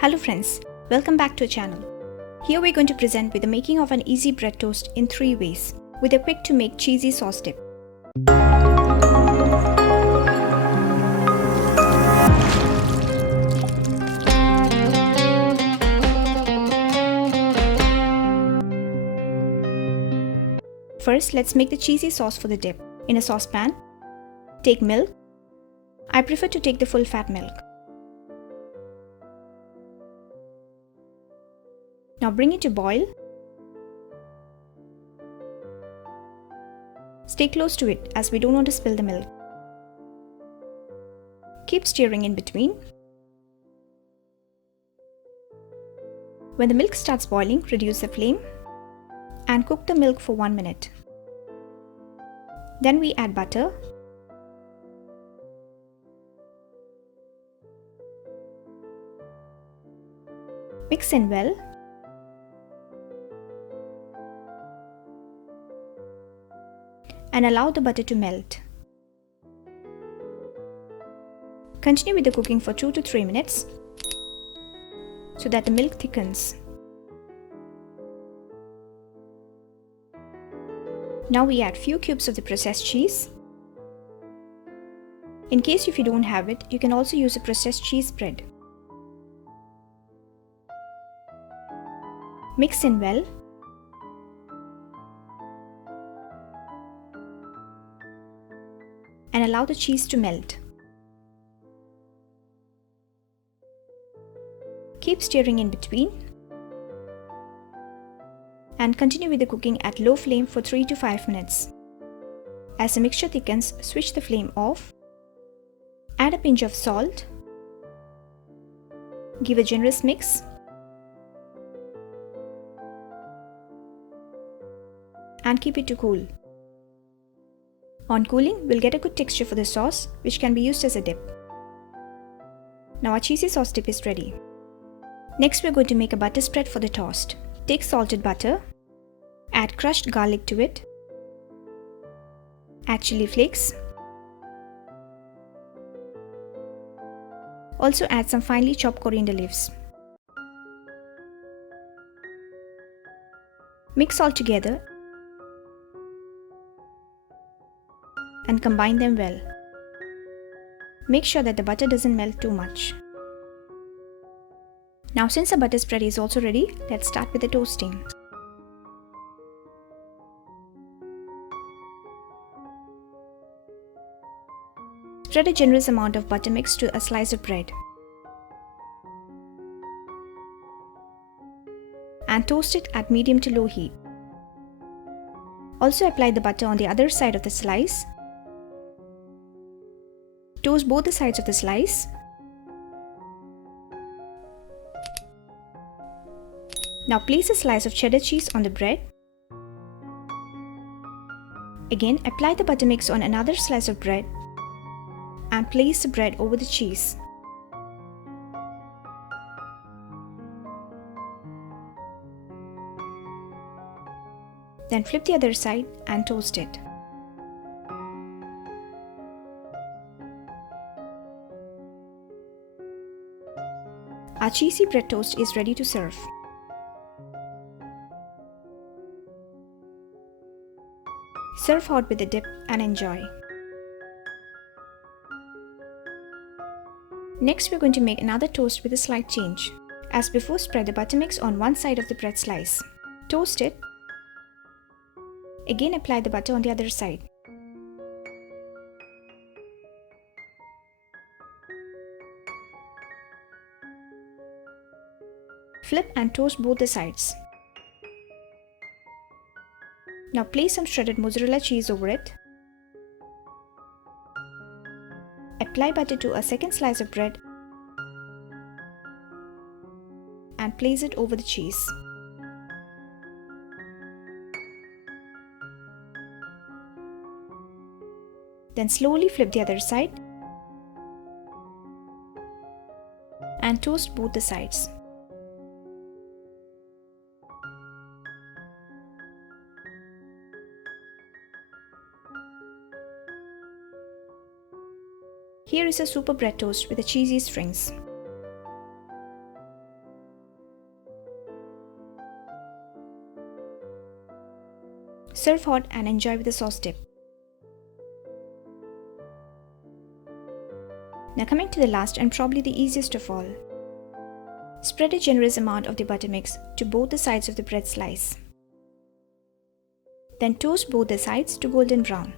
Hello friends, welcome back to our channel. Here we're going to present with the making of an easy bread toast in 3 ways with a quick to make cheesy sauce dip. First, let's make the cheesy sauce for the dip. In a saucepan, take milk. I prefer to take the full fat milk. Now bring it to boil. Stay close to it as we don't want to spill the milk. Keep stirring in between. When the milk starts boiling, reduce the flame and cook the milk for 1 minute. Then we add butter, mix in well, and allow the butter to melt. Continue with the cooking for 2 to 3 minutes so that the milk thickens. Now we add few cubes of the processed cheese. In case if you don't have it, you can also use a processed cheese spread. Mix in well. And allow the cheese to melt. Keep stirring in between. And continue with the cooking at low flame for 3 to 5 minutes. As the mixture thickens, switch the flame off. Add a pinch of salt. Give a generous mix. And keep it to cool. On cooling, we'll get a good texture for the sauce, which can be used as a dip. Now our cheesy sauce dip is ready. Next, we're going to make a butter spread for the toast. Take salted butter, add crushed garlic to it, add chili flakes, also add some finely chopped coriander leaves. Mix all together and combine them well. Make sure that the butter doesn't melt too much. Now since the butter spread is also ready, let's start with the toasting. Spread a generous amount of butter mix to a slice of bread. And toast it at medium to low heat. Also apply the butter on the other side of the slice. Toast both the sides of the slice. Now place a slice of cheddar cheese on the bread. Again, apply the butter mix on another slice of bread and place the bread over the cheese. Then flip the other side and toast it. Our cheesy bread toast is ready to serve. Serve hot with a dip and enjoy. Next, we're going to make another toast with a slight change. As before, spread the butter mix on one side of the bread slice. Toast it. Again, apply the butter on the other side. Flip and toast both the sides. Now place some shredded mozzarella cheese over it. Apply butter to a second slice of bread and place it over the cheese. Then slowly flip the other side and toast both the sides. Here is a super bread toast with the cheesy strings. Serve hot and enjoy with the sauce dip. Now coming to the last and probably the easiest of all. Spread a generous amount of the butter mix to both the sides of the bread slice. Then toast both the sides to golden brown.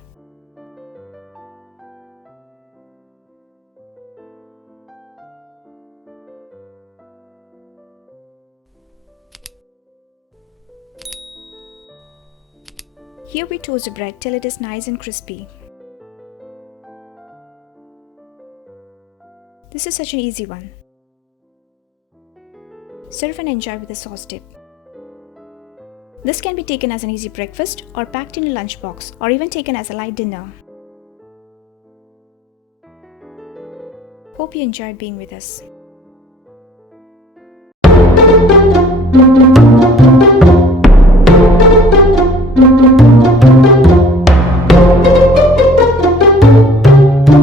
Here we toast the bread till it is nice and crispy. This is such an easy one. Serve and enjoy with a sauce dip. This can be taken as an easy breakfast or packed in a lunchbox or even taken as a light dinner. Hope you enjoyed being with us.